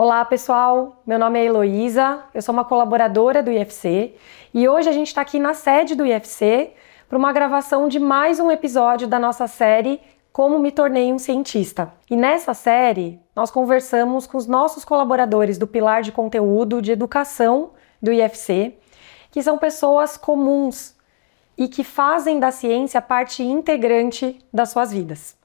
Olá pessoal, meu nome é Heloísa, eu sou uma colaboradora do IFC e hoje a gente está aqui na sede do IFC para uma gravação de mais um episódio da nossa série Como Me Tornei um Cientista. E nessa série nós conversamos com os nossos colaboradores do Pilar de Conteúdo de Educação do IFC, que são pessoas comuns e que fazem da ciência parte integrante das suas vidas.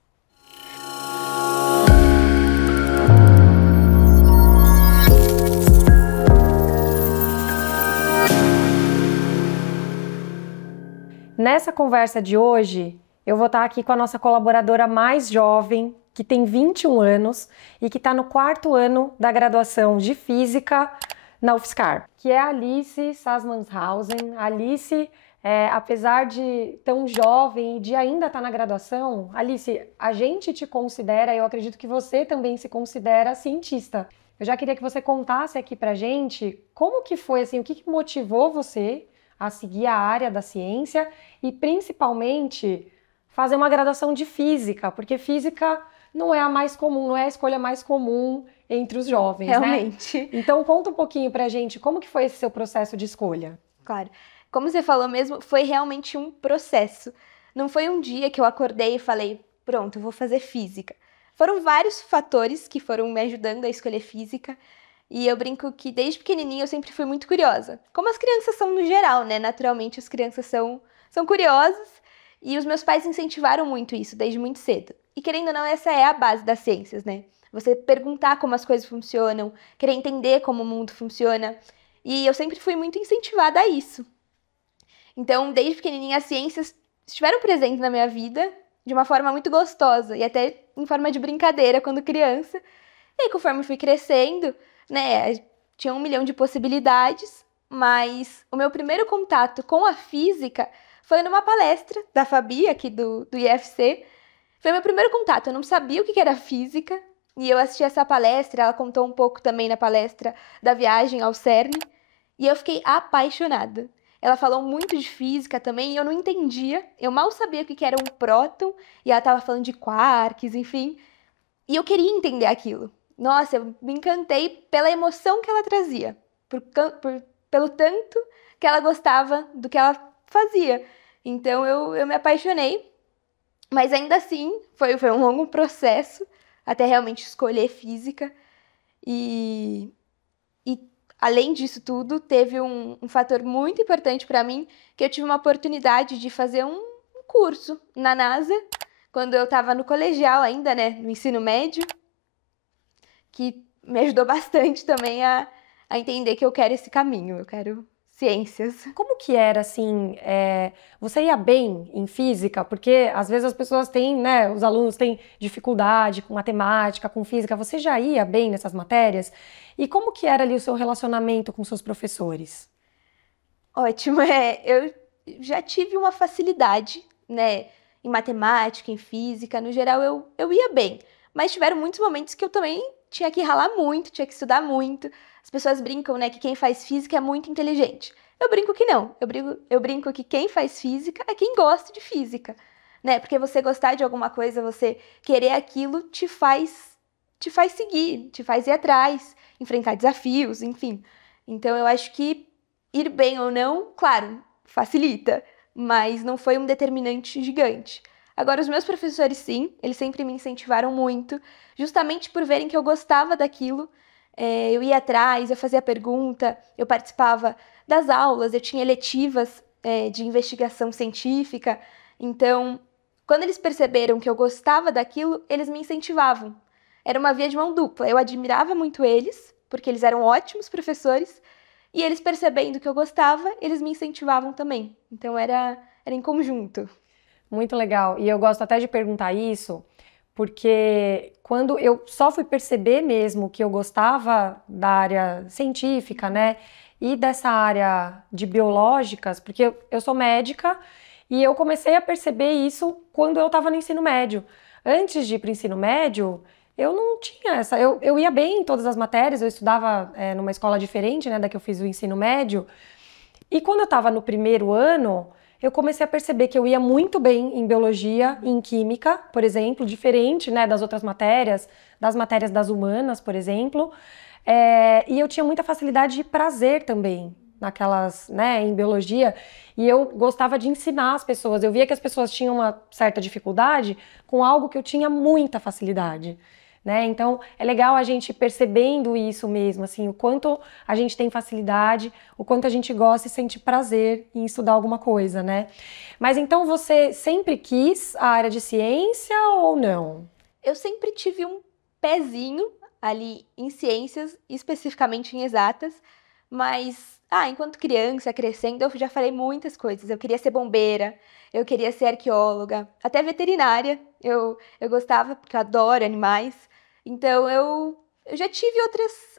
Nessa conversa de hoje, eu vou estar aqui com a nossa colaboradora mais jovem, que tem 21 anos e que está no 4º ano da graduação de Física na UFSCar, que é a Alice Sassmanshausen. A Alice, apesar de tão jovem e de ainda estar na graduação, Alice, a gente te considera, eu acredito que você também se considera cientista. Eu já queria que você contasse aqui pra gente como que foi, assim, o que motivou você a seguir a área da ciência e principalmente fazer uma graduação de física, porque física não é a mais comum, não é a escolha mais comum entre os jovens, Realmente. né? Então conta um pouquinho pra gente como que foi esse seu processo de escolha. Claro. Como você falou mesmo, foi realmente um processo. Não foi um dia que eu acordei e falei, pronto, vou fazer física. Foram vários fatores que foram me ajudando a escolher física. E eu brinco que desde pequenininha eu sempre fui muito curiosa. Como as crianças são no geral, né? Naturalmente as crianças são curiosas e os meus pais incentivaram muito isso desde muito cedo. E querendo ou não, essa é a base das ciências, né? Você perguntar como as coisas funcionam, querer entender como o mundo funciona. E eu sempre fui muito incentivada a isso. Então, desde pequenininha, as ciências estiveram presentes na minha vida de uma forma muito gostosa e até em forma de brincadeira quando criança. E aí, conforme fui crescendo, né, tinha 1 milhão de possibilidades, mas o meu primeiro contato com a física foi numa palestra da Fabi, aqui do IFC. Foi meu primeiro contato, eu não sabia o que era física, e eu assisti essa palestra, ela contou um pouco também na palestra da viagem ao CERN, e eu fiquei apaixonada. Ela falou muito de física também, e eu não entendia, eu mal sabia o que era um próton, e ela estava falando de quarks, enfim, e eu queria entender aquilo. Nossa, eu me encantei pela emoção que ela trazia, pelo tanto que ela gostava do que ela fazia. Então eu me apaixonei, mas ainda assim foi um longo processo até realmente escolher física. E além disso tudo, teve um fator muito importante para mim, que eu tive uma oportunidade de fazer um curso na NASA, quando eu estava no colegial ainda, né, no ensino médio, que me ajudou bastante também a entender que eu quero esse caminho, eu quero ciências. Como que era, assim, você ia bem em física? Porque às vezes as pessoas têm, né, os alunos têm dificuldade com matemática, com física, você já ia bem nessas matérias? E como que era ali o seu relacionamento com seus professores? Ótimo, eu já tive uma facilidade, né, em matemática, em física, no geral eu ia bem, mas tiveram muitos momentos que eu também tinha que ralar muito, tinha que estudar muito. As pessoas brincam, né, que quem faz física é muito inteligente. Eu brinco que não, eu brinco que quem faz física é quem gosta de física, né, porque você gostar de alguma coisa, você querer aquilo te faz seguir, te faz ir atrás, enfrentar desafios, enfim. Então eu acho que ir bem ou não, claro, facilita, mas não foi um determinante gigante. Agora, os meus professores, sim, eles sempre me incentivaram muito, justamente por verem que eu gostava daquilo. Eu ia atrás, eu fazia pergunta, eu participava das aulas, eu tinha eletivas, de investigação científica. Então, quando eles perceberam que eu gostava daquilo, eles me incentivavam. Era uma via de mão dupla. Eu admirava muito eles, porque eles eram ótimos professores, e eles percebendo que eu gostava, eles me incentivavam também. Então era em conjunto. Muito legal. E eu gosto até de perguntar isso, porque quando eu só fui perceber mesmo que eu gostava da área científica, né, e dessa área de biológicas, porque eu sou médica e eu comecei a perceber isso quando eu estava no ensino médio. Antes de ir para o ensino médio, eu não tinha essa. Eu ia bem em todas as matérias, eu estudava numa escola diferente, né, da que eu fiz o ensino médio. E quando eu estava no 1º ano, eu comecei a perceber que eu ia muito bem em biologia e em química, por exemplo, diferente, né, das outras matérias, das matérias das humanas, por exemplo. E eu tinha muita facilidade de prazer também, naquelas, né, em biologia, e eu gostava de ensinar as pessoas. Eu via que as pessoas tinham uma certa dificuldade com algo que eu tinha muita facilidade, né? Então, é legal a gente percebendo isso mesmo, assim, o quanto a gente tem facilidade, o quanto a gente gosta e sente prazer em estudar alguma coisa, né? Mas então você sempre quis a área de ciência ou não? Eu sempre tive um pezinho ali em ciências, especificamente em exatas, mas, enquanto criança, crescendo, eu já falei muitas coisas. Eu queria ser bombeira, eu queria ser arqueóloga, até veterinária. Eu gostava, porque eu adoro animais. Então, eu já tive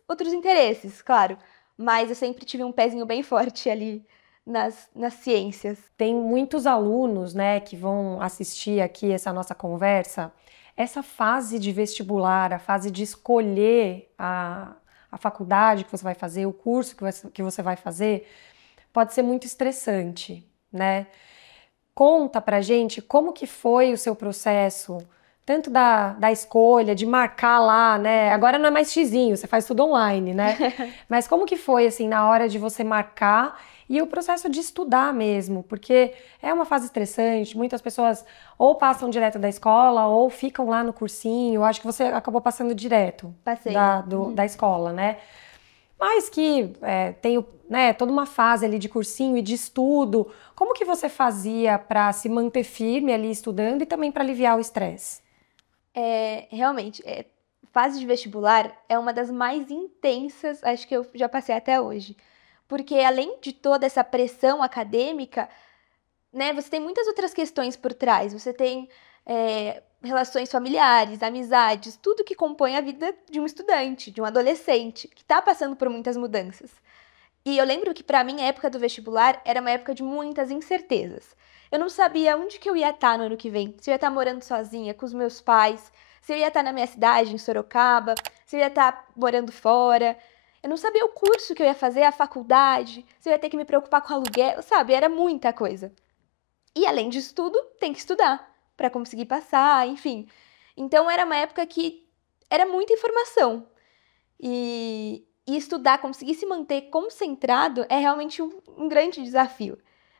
outros interesses, claro, mas eu sempre tive um pezinho bem forte ali nas ciências. Tem muitos alunos, né, que vão assistir aqui essa nossa conversa. Essa fase de vestibular, a fase de escolher a faculdade que você vai fazer, o curso que você vai fazer, pode ser muito estressante, né? Conta pra gente como que foi o seu processo, tanto da escolha, de marcar lá, né? Agora não é mais xizinho, você faz tudo online, né? Mas como que foi, assim, na hora de você marcar e o processo de estudar mesmo? Porque é uma fase estressante, muitas pessoas ou passam direto da escola ou ficam lá no cursinho. Eu acho que você acabou passando direto Passei. da escola, né? Mas que tem né, toda uma fase ali de cursinho e de estudo. Como que você fazia para se manter firme ali estudando e também para aliviar o estresse? Realmente, fase de vestibular é uma das mais intensas, acho que eu já passei até hoje. Porque além de toda essa pressão acadêmica, né, você tem muitas outras questões por trás. Você tem relações familiares, amizades, tudo que compõe a vida de um estudante, de um adolescente, que está passando por muitas mudanças. E eu lembro que para mim a época do vestibular era uma época de muitas incertezas. Eu não sabia onde que eu ia estar no ano que vem. Se eu ia estar morando sozinha com os meus pais, se eu ia estar na minha cidade, em Sorocaba, se eu ia estar morando fora. Eu não sabia o curso que eu ia fazer, a faculdade, se eu ia ter que me preocupar com aluguel, sabe? Era muita coisa. E além disso tudo, tem que estudar para conseguir passar, enfim. Então era uma época que era muita informação. E estudar, conseguir se manter concentrado é realmente um grande desafio.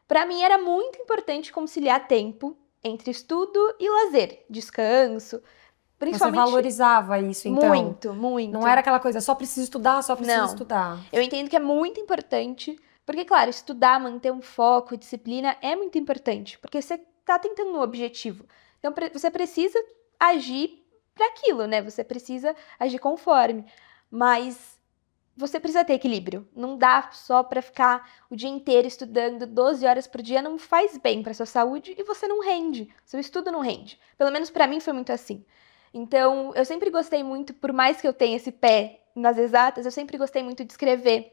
Para mim era muito importante conciliar tempo entre estudo e lazer, descanso, Você principalmente valorizava isso, então? muito, Não muito. era aquela coisa, só preciso estudar, só preciso Não, estudar. eu entendo que é muito importante, porque, claro, estudar, manter um foco, disciplina é muito importante, porque você está tentando um objetivo. Então, você precisa agir para aquilo, né? Você precisa agir conforme. Mas você precisa ter equilíbrio. Não dá só para ficar o dia inteiro estudando 12 horas por dia, não faz bem para sua saúde e você não rende. Seu estudo não rende. Pelo menos para mim foi muito assim. Então, eu sempre gostei muito, por mais que eu tenha esse pé nas exatas, eu sempre gostei muito de escrever.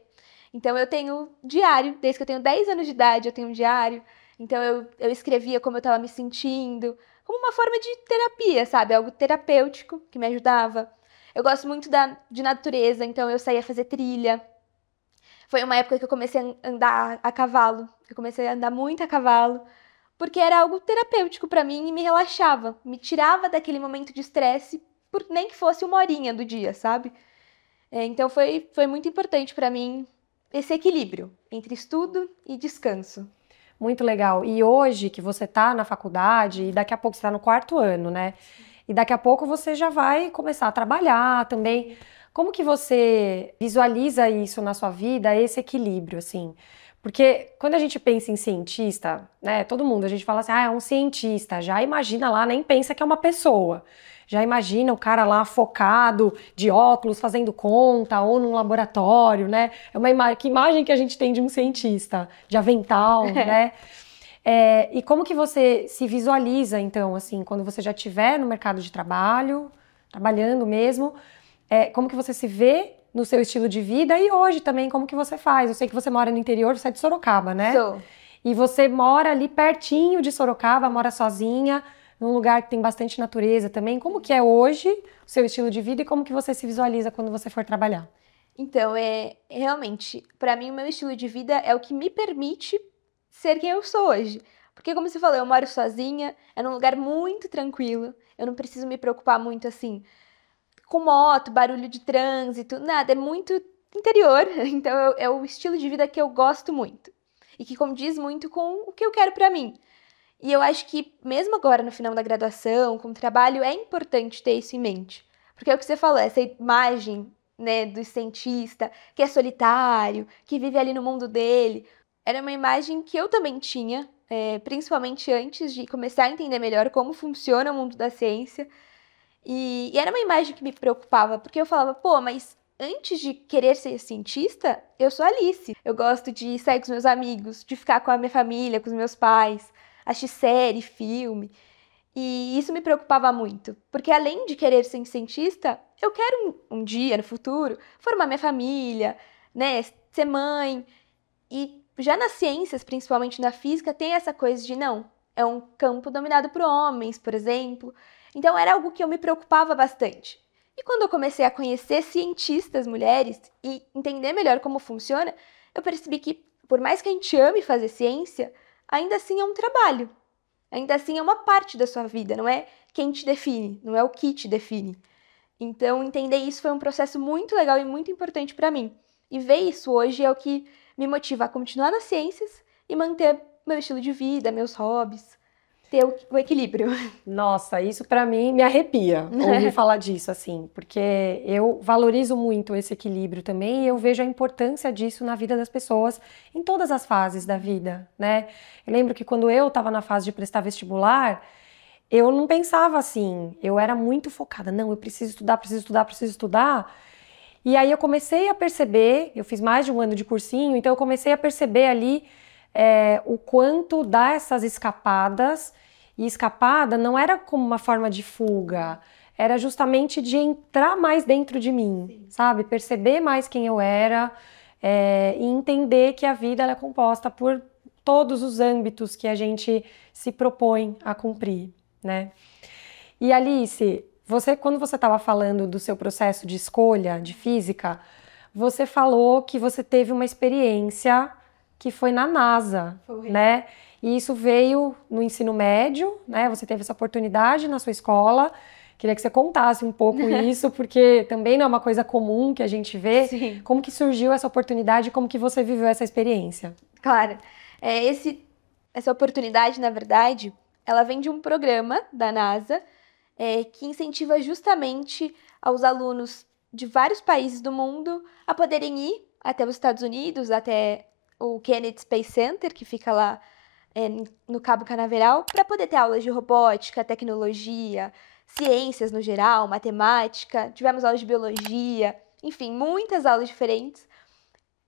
Então, eu tenho diário, desde que eu tenho 10 anos de idade, eu tenho um diário. Então, eu escrevia como eu estava me sentindo, como uma forma de terapia, sabe? Algo terapêutico que me ajudava. Eu gosto muito de natureza, então eu saía fazer trilha. Foi uma época que eu comecei a andar a cavalo. Eu comecei a andar muito a cavalo, porque era algo terapêutico para mim e me relaxava, me tirava daquele momento de estresse, por nem que fosse uma horinha do dia, sabe? Então foi muito importante para mim esse equilíbrio entre estudo e descanso. Muito legal. E hoje que você está na faculdade e daqui a pouco você está no quarto ano, né? E daqui a pouco você já vai começar a trabalhar também. Como que você visualiza isso na sua vida, esse equilíbrio, assim? Porque quando a gente pensa em cientista, né, todo mundo, a gente fala assim, é um cientista, já imagina lá, nem pensa que é uma pessoa. Já imagina o cara lá focado, de óculos, fazendo conta, ou num laboratório, né? É uma que imagem que a gente tem de um cientista, de avental, né? E como que você se visualiza, então, assim, quando você já estiver no mercado de trabalho, trabalhando mesmo, como que você se vê no seu estilo de vida e hoje também, como que você faz? Eu sei que você mora no interior, você é de Sorocaba, né? Sou. E você mora ali pertinho de Sorocaba, mora sozinha, num lugar que tem bastante natureza também. Como que é hoje o seu estilo de vida e como que você se visualiza quando você for trabalhar? Então, realmente, para mim, o meu estilo de vida é o que me permite ser quem eu sou hoje. Porque, como você falou, eu moro sozinha, é num lugar muito tranquilo, eu não preciso me preocupar muito assim com moto, barulho de trânsito, nada, é muito interior. Então é o estilo de vida que eu gosto muito e que condiz muito com o que eu quero pra mim. E eu acho que mesmo agora no final da graduação, com o trabalho, é importante ter isso em mente. Porque é o que você falou, essa imagem, né, do cientista que é solitário, que vive ali no mundo dele, era uma imagem que eu também tinha, principalmente antes de começar a entender melhor como funciona o mundo da ciência. E era uma imagem que me preocupava, porque eu falava, pô, mas antes de querer ser cientista, eu sou Alice. Eu gosto de sair com os meus amigos, de ficar com a minha família, com os meus pais, assistir série, filme. E isso me preocupava muito, porque além de querer ser cientista, eu quero um dia, no futuro, formar minha família, né, ser mãe. E já nas ciências, principalmente na física, tem essa coisa de não, é um campo dominado por homens, por exemplo. Então era algo que eu me preocupava bastante. E quando eu comecei a conhecer cientistas mulheres e entender melhor como funciona, eu percebi que, por mais que a gente ame fazer ciência, ainda assim é um trabalho. Ainda assim é uma parte da sua vida, não é quem te define, não é o que te define. Então, entender isso foi um processo muito legal e muito importante para mim. E ver isso hoje é o que me motiva a continuar nas ciências e manter meu estilo de vida, meus hobbies, ter o equilíbrio. Nossa, isso pra mim me arrepia ouvir falar disso, assim, porque eu valorizo muito esse equilíbrio também e eu vejo a importância disso na vida das pessoas em todas as fases da vida, né? Eu lembro que quando eu estava na fase de prestar vestibular, eu não pensava assim, eu era muito focada, não, eu preciso estudar, preciso estudar, preciso estudar. E aí eu comecei a perceber, eu fiz mais de um ano de cursinho, então eu comecei a perceber ali o quanto dar essas escapadas, e escapada não era como uma forma de fuga, era justamente de entrar mais dentro de mim, sim, sabe? Perceber mais quem eu era e entender que a vida ela é composta por todos os âmbitos que a gente se propõe a cumprir, né? E Alice, quando você estava falando do seu processo de escolha de física, você falou que você teve uma experiência que foi na NASA, né? E isso veio no ensino médio, né? Você teve essa oportunidade na sua escola. Queria que você contasse um pouco isso, porque também não é uma coisa comum que a gente vê. Sim. Como que surgiu essa oportunidade e como que você viveu essa experiência? Claro. Essa oportunidade, na verdade, ela vem de um programa da NASA que incentiva justamente aos alunos de vários países do mundo a poderem ir até os Estados Unidos, até o Kennedy Space Center, que fica lá no Cabo Canaveral, para poder ter aulas de robótica, tecnologia, ciências no geral, matemática, tivemos aulas de biologia, enfim, muitas aulas diferentes.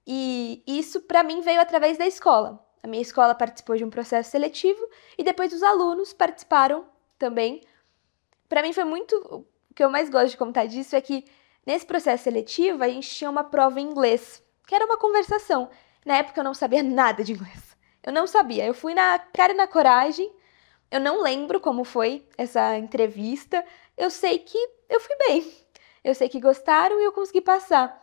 E isso, para mim, veio através da escola. A minha escola participou de um processo seletivo e depois os alunos participaram também. Para mim foi muito... O que eu mais gosto de contar disso é que nesse processo seletivo a gente tinha uma prova em inglês, que era uma conversação. Na época eu não sabia nada de inglês. Eu não sabia. Eu fui na cara e na coragem. Eu não lembro como foi essa entrevista. Eu sei que eu fui bem. Eu sei que gostaram e eu consegui passar.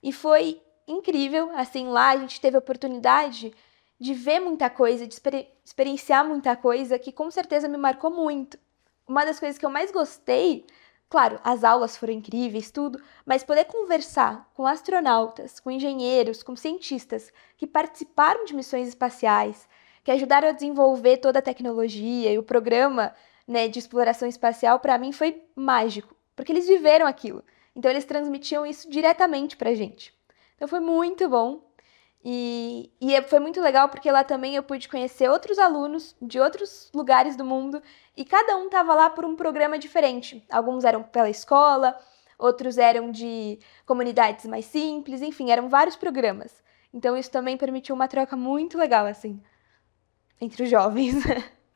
E foi incrível. Assim, lá a gente teve a oportunidade de ver muita coisa, de experienciar muita coisa que com certeza me marcou muito. Uma das coisas que eu mais gostei, claro, as aulas foram incríveis, tudo, mas poder conversar com astronautas, com engenheiros, com cientistas que participaram de missões espaciais, que ajudaram a desenvolver toda a tecnologia e o programa, né, de exploração espacial, para mim foi mágico, porque eles viveram aquilo. Então eles transmitiam isso diretamente pra gente. Então foi muito bom. E foi muito legal porque lá também eu pude conhecer outros alunos de outros lugares do mundo e cada um estava lá por um programa diferente. Alguns eram pela escola, outros eram de comunidades mais simples, enfim, eram vários programas. Então isso também permitiu uma troca muito legal, assim, entre os jovens.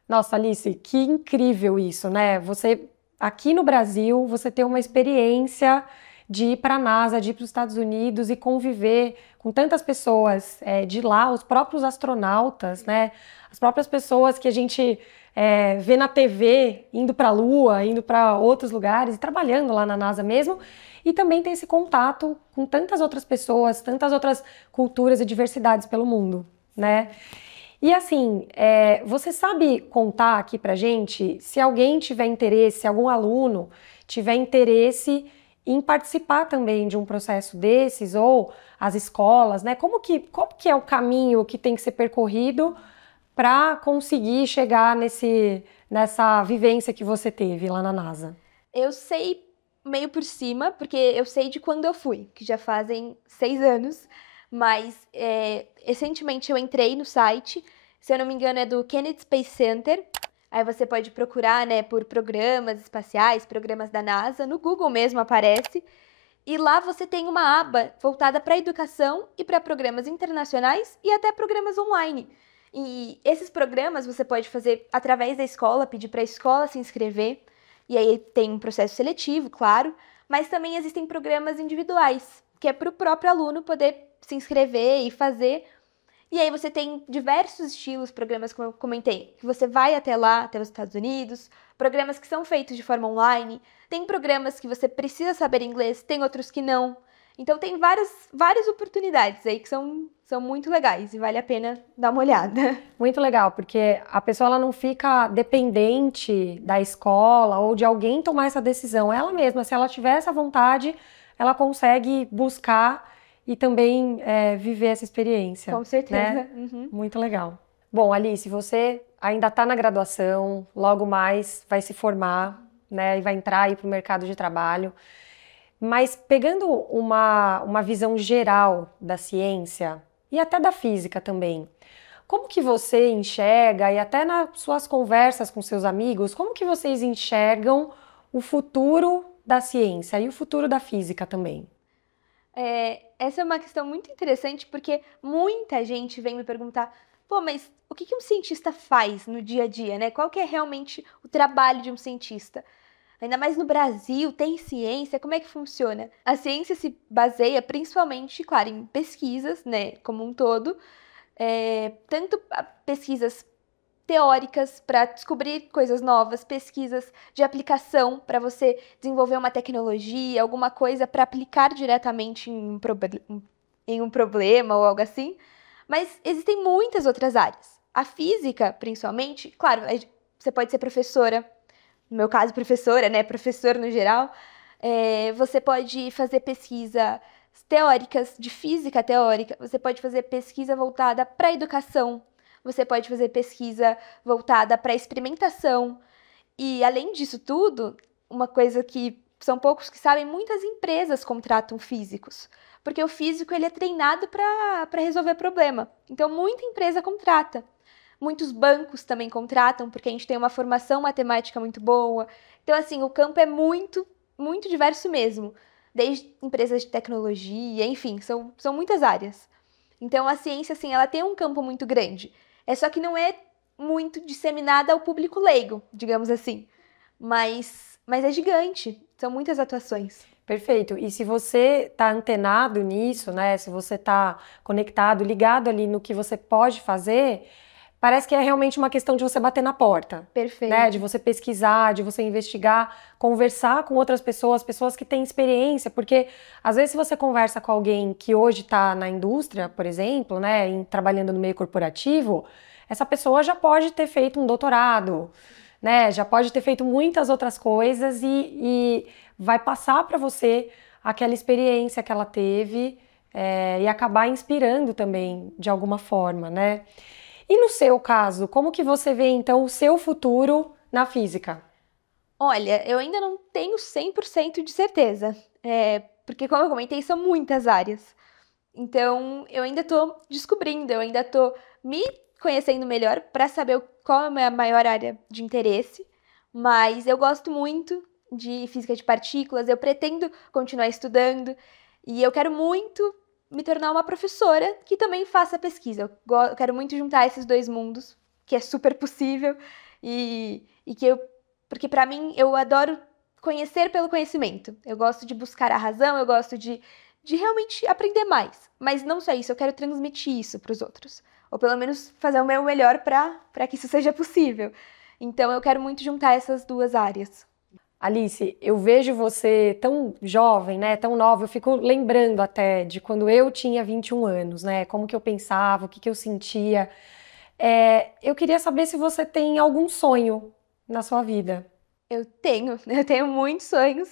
Nossa, Alice, que incrível isso, né? Você, aqui no Brasil, você ter uma experiência de ir para a NASA, de ir para os Estados Unidos e conviver com tantas pessoas de lá, os próprios astronautas, né? As próprias pessoas que a gente vê na TV indo para a Lua, indo para outros lugares e trabalhando lá na NASA mesmo. E também tem esse contato com tantas outras pessoas, tantas outras culturas e diversidades pelo mundo, né? E assim, você sabe contar aqui pra gente se alguém tiver interesse, se algum aluno tiver interesse em participar também de um processo desses, ou as escolas, né? Como que é o caminho que tem que ser percorrido para conseguir chegar nessa vivência que você teve lá na NASA? Eu sei meio por cima, porque eu sei de quando eu fui, que já fazem 6 anos, mas recentemente eu entrei no site, se eu não me engano é do Kennedy Space Center, aí você pode procurar, né, por programas espaciais, programas da NASA, no Google mesmo aparece, e lá você tem uma aba voltada para educação e para programas internacionais e até programas online. E esses programas você pode fazer através da escola, pedir para a escola se inscrever, e aí tem um processo seletivo, claro, mas também existem programas individuais, que é para o próprio aluno poder se inscrever e fazer. E aí você tem diversos estilos, programas como eu comentei, que você vai até lá, até os Estados Unidos, programas que são feitos de forma online, tem programas que você precisa saber inglês, tem outros que não. Então tem várias oportunidades aí que são muito legais e vale a pena dar uma olhada. Muito legal, porque a pessoa ela não fica dependente da escola ou de alguém tomar essa decisão. Ela mesma, se ela tiver essa vontade, ela consegue buscar e também viver essa experiência. Com certeza. Né? Uhum. Muito legal. Bom, Alice, você ainda está na graduação, logo mais vai se formar, né, e vai entrar aí para o mercado de trabalho. Mas pegando uma visão geral da ciência e até da física também, como que você enxerga, e até nas suas conversas com seus amigos, como que vocês enxergam o futuro da ciência e o futuro da física também? Essa é uma questão muito interessante porque muita gente vem me perguntar, pô, mas o que um cientista faz no dia a dia, né? Qual que é realmente o trabalho de um cientista? Ainda mais no Brasil, tem ciência, como é que funciona? A ciência se baseia principalmente, claro, em pesquisas, né, como um todo, tanto pesquisas teóricas para descobrir coisas novas, pesquisas de aplicação para você desenvolver uma tecnologia, alguma coisa para aplicar diretamente em um problema ou algo assim. Mas existem muitas outras áreas. A física, principalmente, claro, você pode ser professora, no meu caso, professora, né? Professor no geral. Você pode fazer pesquisa teóricas, de física teórica, você pode fazer pesquisa voltada para a educação, você pode fazer pesquisa voltada para a experimentação. E, além disso tudo, uma coisa que são poucos que sabem, muitas empresas contratam físicos. Porque o físico ele é treinado para resolver problema. Então, muita empresa contrata. Muitos bancos também contratam, porque a gente tem uma formação matemática muito boa. Então, assim, o campo é muito, muito diverso mesmo. Desde empresas de tecnologia, enfim, são muitas áreas. Então, a ciência, assim, ela tem um campo muito grande. É só que não é muito disseminada ao público leigo, digamos assim. Mas é gigante. São muitas atuações. Perfeito. E se você está antenado nisso, né? Se você está conectado, ligado ali no que você pode fazer, parece que é realmente uma questão de você bater na porta. Perfeito. Né? De você pesquisar, de você investigar, conversar com outras pessoas, pessoas que têm experiência, porque às vezes se você conversa com alguém que hoje está na indústria, por exemplo, né, trabalhando no meio corporativo, essa pessoa já pode ter feito um doutorado, né? Já pode ter feito muitas outras coisas e vai passar para você aquela experiência que ela teve e acabar inspirando também de alguma forma, né? E no seu caso, como que você vê então o seu futuro na física? Olha, eu ainda não tenho 100% de certeza, porque como eu comentei, são muitas áreas. Então, eu ainda estou descobrindo, eu ainda estou me conhecendo melhor para saber qual é a minha maior área de interesse, mas eu gosto muito de física de partículas, eu pretendo continuar estudando e eu quero muito me tornar uma professora que também faça pesquisa. Eu quero muito juntar esses dois mundos, que é super possível e que porque para mim eu adoro conhecer pelo conhecimento. Eu gosto de buscar a razão, eu gosto de realmente aprender mais. Mas não só isso, eu quero transmitir isso para os outros. Ou pelo menos fazer o meu melhor para que isso seja possível. Então eu quero muito juntar essas duas áreas. Alice, eu vejo você tão jovem, né, tão nova, eu fico lembrando até de quando eu tinha 21 anos, né, como que eu pensava, o que que eu sentia. Eu queria saber se você tem algum sonho na sua vida. Eu tenho muitos sonhos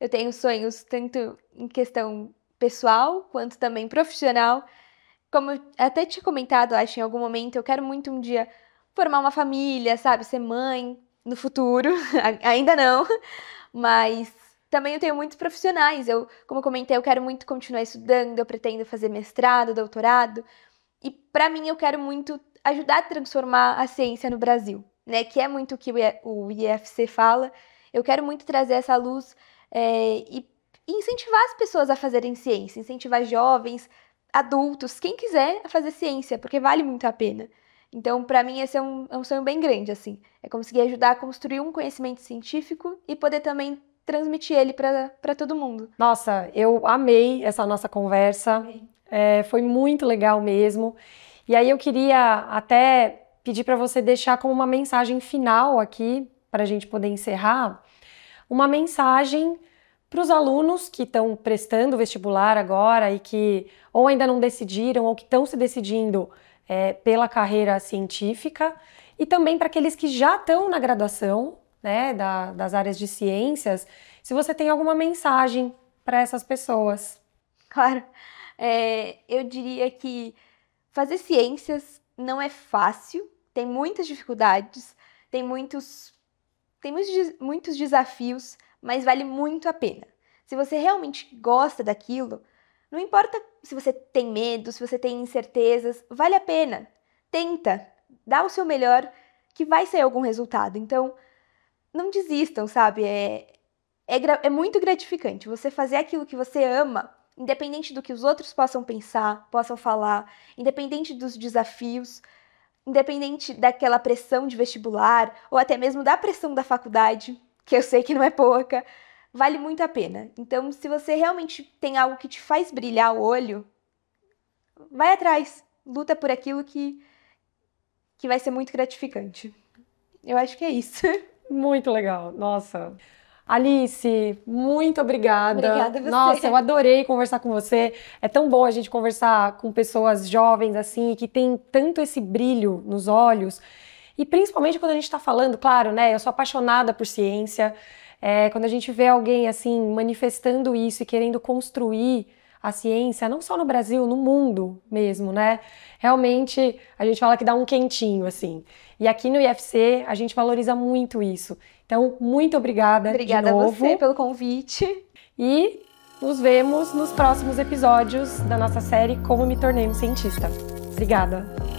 Eu tenho sonhos tanto em questão pessoal quanto também profissional. Como eu até tinha comentado, acho, em algum momento, eu quero muito um dia formar uma família, sabe? Ser mãe no futuro. Ainda não, mas também eu tenho muitos profissionais. Como eu comentei, eu quero muito continuar estudando, eu pretendo fazer mestrado, doutorado. E para mim, eu quero muito ajudar a transformar a ciência no Brasil, né? Que é muito o que o IFC fala. Eu quero muito trazer essa luz e incentivar as pessoas a fazerem ciência, incentivar jovens, adultos, quem quiser a fazer ciência, porque vale muito a pena. Então, para mim, esse é um sonho bem grande, assim. É conseguir ajudar a construir um conhecimento científico e poder também transmitir ele para todo mundo. Nossa, eu amei essa nossa conversa. Foi muito legal mesmo. E aí eu queria até pedir para você deixar como uma mensagem final aqui, para a gente poder encerrar, uma mensagem para os alunos que estão prestando vestibular agora e que ou ainda não decidiram ou que estão se decidindo pela carreira científica, e também para aqueles que já estão na graduação, né, das áreas de ciências, se você tem alguma mensagem para essas pessoas. Claro. Eu diria que fazer ciências não é fácil, tem muitas dificuldades, tem muitos desafios, mas vale muito a pena. Se você realmente gosta daquilo, não importa se você tem medo, se você tem incertezas, vale a pena. Tenta, dá o seu melhor, que vai sair algum resultado. Então, não desistam, sabe? É muito gratificante você fazer aquilo que você ama, independente do que os outros possam pensar, possam falar, independente dos desafios, independente daquela pressão de vestibular, ou até mesmo da pressão da faculdade, que eu sei que não é pouca, vale muito a pena. Então, se você realmente tem algo que te faz brilhar o olho, vai atrás, luta por aquilo que vai ser muito gratificante. Eu acho que é isso. Muito legal, nossa. Alice, muito obrigada. Obrigada a você. Nossa, eu adorei conversar com você. É tão bom a gente conversar com pessoas jovens assim, que tem tanto esse brilho nos olhos. E principalmente quando a gente está falando, claro, né? Eu sou apaixonada por ciência. Quando a gente vê alguém assim manifestando isso e querendo construir a ciência, não só no Brasil, no mundo mesmo, né? Realmente a gente fala que dá um quentinho, assim. E aqui no IFC a gente valoriza muito isso. Então, muito obrigada de novo. Obrigada a você pelo convite. E nos vemos nos próximos episódios da nossa série Como Me Tornei um Cientista. Obrigada!